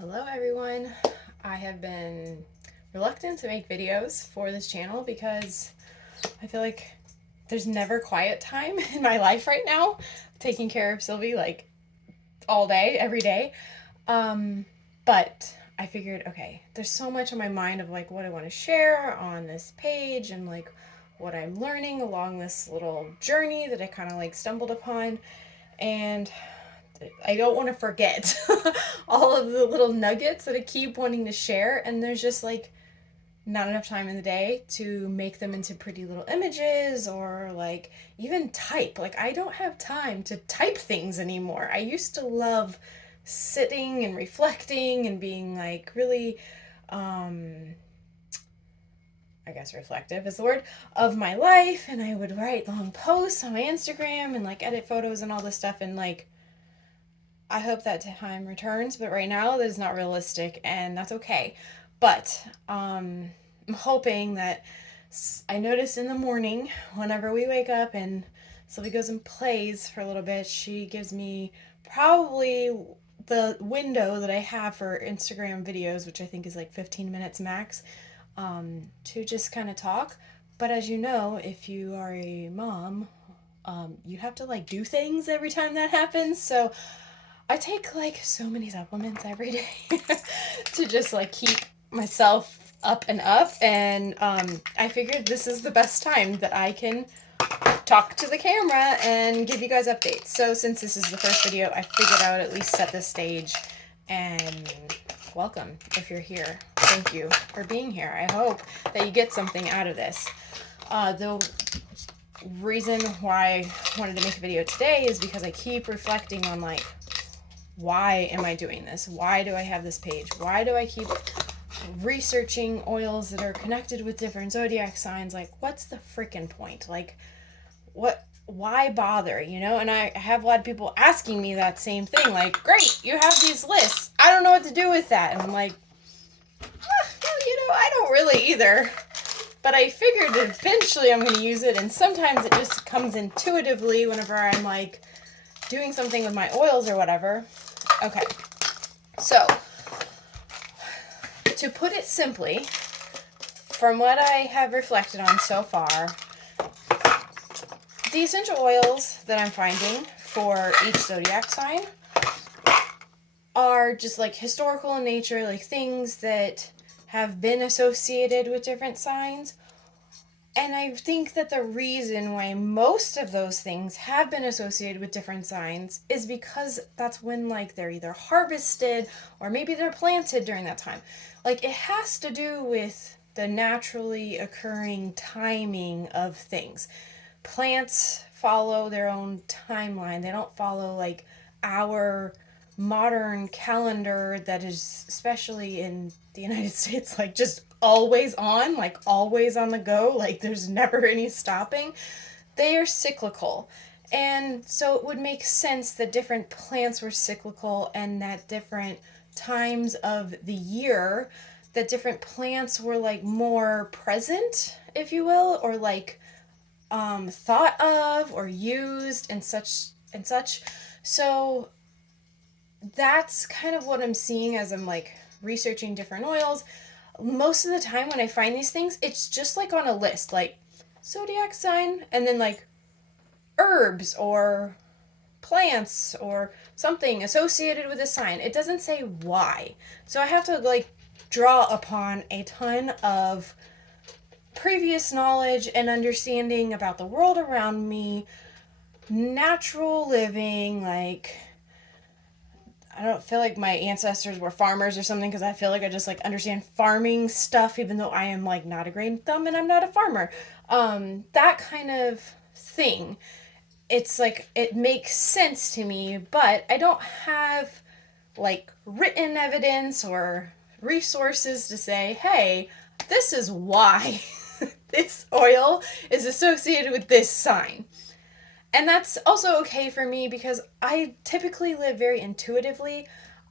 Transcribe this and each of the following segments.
Hello everyone. I have been reluctant to make videos for this channel because I feel like there's never quiet time in my life right now, taking care of Sylvie like all day, every day. But I figured, okay, there's so much on my mind of like what I want to share on this page and like what I'm learning along this little journey that I kind of like stumbled upon. And I don't want to forget all of the little nuggets that I keep wanting to share. And there's just like not enough time in the day to make them into pretty little images or like even type. Like, I don't have time to type things anymore. I used to love sitting and reflecting and being like really, I guess reflective is the word, of my life. And I would write long posts on my Instagram and like edit photos and all this stuff. And like, I hope that time returns, but right now that is not realistic, and that's okay. But I'm hoping that I notice in the morning, whenever we wake up and Sylvie goes and plays for a little bit, she gives me probably the window that I have for Instagram videos, which I think is like 15 minutes max, to just kind of talk. But as you know, if you are a mom, you have to like do things every time that happens. So I take like so many supplements every day to just like keep myself up and up. And I figured this is the best time that I can talk to the camera and give you guys updates. So since this is the first video, I figured I would at least set the stage and welcome if you're here. Thank you for being here. I hope that you get something out of this. The reason why I wanted to make a video today is because I keep reflecting on like, why am I doing this? Why do I have this page? Why do I keep researching oils that are connected with different zodiac signs? Like, what's the freaking point? Like, why bother, you know? And I have a lot of people asking me that same thing. Like, great, you have these lists. I don't know what to do with that. And I'm like, well, I don't really either. But I figured eventually I'm going to use it. And sometimes it just comes intuitively whenever I'm like doing something with my oils or whatever. Okay, so to put it simply, from what I have reflected on so far, the essential oils that I'm finding for each zodiac sign are just like historical in nature, like things that have been associated with different signs. And I think that the reason why most of those things have been associated with different signs is because that's when like they're either harvested or maybe they're planted during that time. Like, it has to do with the naturally occurring timing of things. Plants follow their own timeline. They don't follow like our modern calendar that is, especially in the United States, like just always on, like always on the go, like there's never any stopping. They are cyclical. And so it would make sense that different plants were cyclical and that different times of the year that different plants were like more present, if you will, or like thought of or used and such. So that's kind of what I'm seeing as I'm like researching different oils. Most of the time when I find these things, it's just like on a list, like zodiac sign, and then like herbs or plants or something associated with a sign. It doesn't say why. So I have to like draw upon a ton of previous knowledge and understanding about the world around me, natural living, like I don't feel like my ancestors were farmers or something, because I feel like I just like understand farming stuff even though I am like not a green thumb and I'm not a farmer. That kind of thing. It's like it makes sense to me, but I don't have like written evidence or resources to say, hey, this is why this oil is associated with this sign. And that's also okay for me because I typically live very intuitively.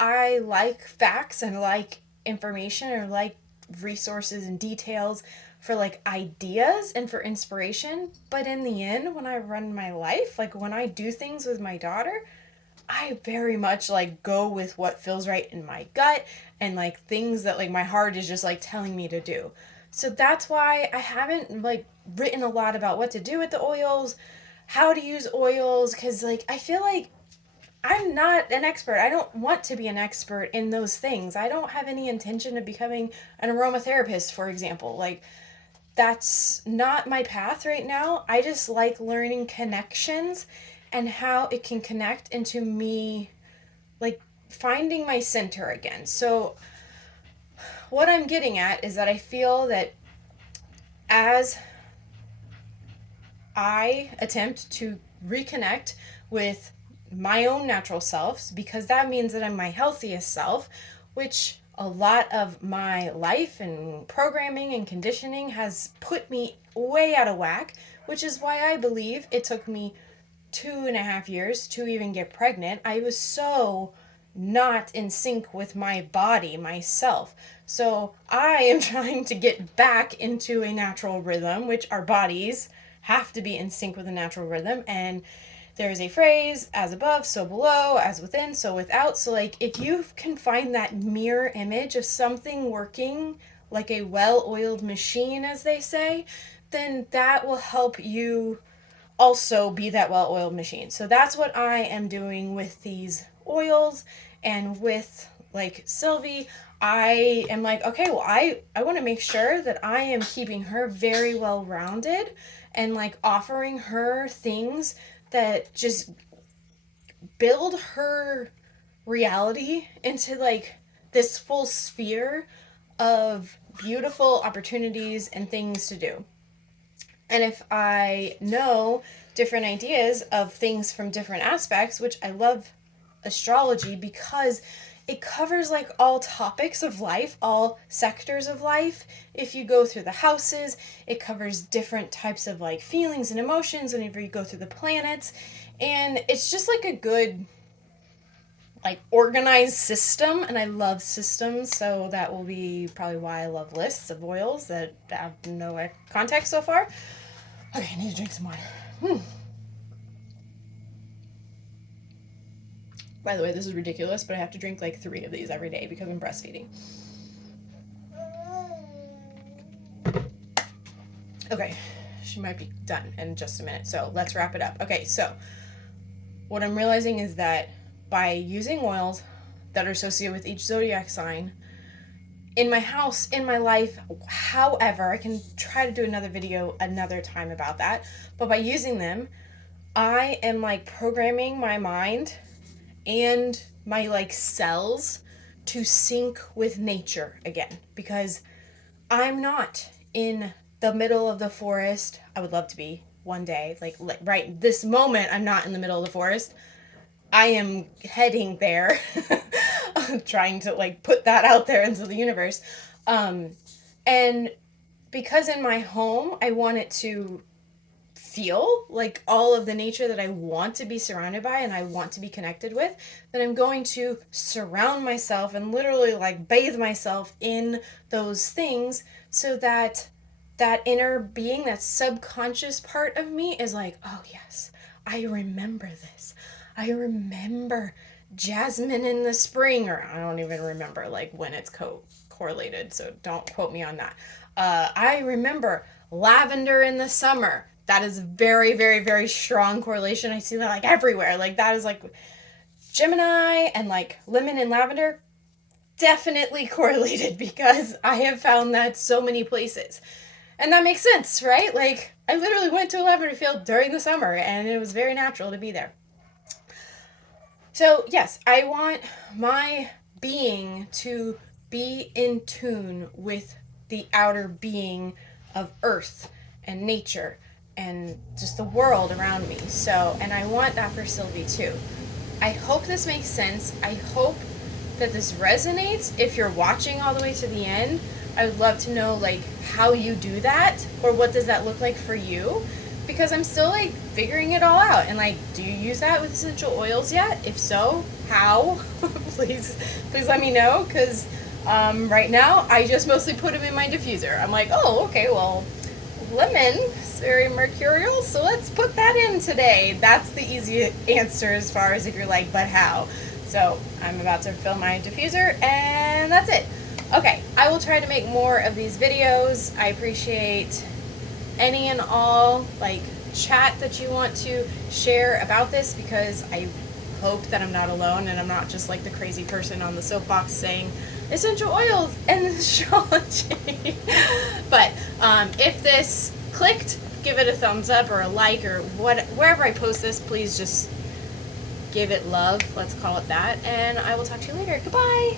I like facts and like information or like resources and details for like ideas and for inspiration. But in the end, when I run my life, like when I do things with my daughter, I very much like go with what feels right in my gut and like things that like my heart is just like telling me to do. So that's why I haven't like written a lot about what to do with the oils, how to use oils, because like I feel like I'm not an expert. I don't want to be an expert in those things. I don't have any intention of becoming an aromatherapist, for example. Like, that's not my path right now. I just like learning connections and how it can connect into me, like, finding my center again. So, what I'm getting at is that I feel that as I attempt to reconnect with my own natural selves, because that means that I'm my healthiest self, which a lot of my life and programming and conditioning has put me way out of whack, which is why I believe it took me 2.5 years to even get pregnant. I was so not in sync with my body, myself. So I am trying to get back into a natural rhythm, which our bodies have to be in sync with a natural rhythm. And there is a phrase, as above, so below, as within, so without. So, like, if you can find that mirror image of something working like a well oiled machine, as they say, then that will help you also be that well oiled machine. So that's what I am doing with these oils and with like Sylvie. I am like, okay, well, I want to make sure that I am keeping her very well rounded and like offering her things that just build her reality into like this full sphere of beautiful opportunities and things to do. And if I know different ideas of things from different aspects, which I love astrology because it covers like all topics of life, all sectors of life. If you go through the houses, it covers different types of like feelings and emotions whenever you go through the planets. And it's just like a good like organized system, and I love systems, so that will be probably why I love lists of oils that have no context so far. Okay, I need to drink some water. By the way, this is ridiculous, but I have to drink like 3 of these every day because I'm breastfeeding. Okay, she might be done in just a minute, so let's wrap it up. Okay, so what I'm realizing is that by using oils that are associated with each zodiac sign, in my house, in my life, however, I can try to do another video another time about that, but by using them, I am like programming my mind and my like cells to sync with nature again, because I'm not in the middle of the forest. I would love to be one day, like right this moment I'm not in the middle of the forest. I am heading there. I'm trying to like put that out there into the universe. And because in my home I want it to feel like all of the nature that I want to be surrounded by and I want to be connected with, then I'm going to surround myself and literally like bathe myself in those things so that that inner being, that subconscious part of me is like, oh yes, I remember this. I remember jasmine in the spring, or I don't even remember like when it's correlated, so don't quote me on that. I remember lavender in the summer. That is very, very, very strong correlation. I see that like everywhere. Like that is like Gemini and like lemon and lavender definitely correlated because I have found that so many places. And that makes sense, right? Like I literally went to a lavender field during the summer and it was very natural to be there. So, yes, I want my being to be in tune with the outer being of Earth and nature and just the world around me. So, and I want that for Sylvie too. I hope this makes sense. I hope that this resonates. If you're watching all the way to the end, I would love to know like how you do that or what does that look like for you, because I'm still like figuring it all out. And like, do you use that with essential oils yet? If so, how? please let me know, because right now I just mostly put them in my diffuser. I'm like, oh, okay, well, lemon is very mercurial, so let's put that in today. That's the easy answer as far as if you're like, but how? So I'm about to fill my diffuser, and that's it. Okay, I will try to make more of these videos. I appreciate any and all like chat that you want to share about this, because I hope that I'm not alone and I'm not just like the crazy person on the soapbox saying essential oils and astrology. But if this clicked, give it a thumbs up or a like, or wherever I post this, please just give it love, let's call it that, and I will talk to you later. Goodbye.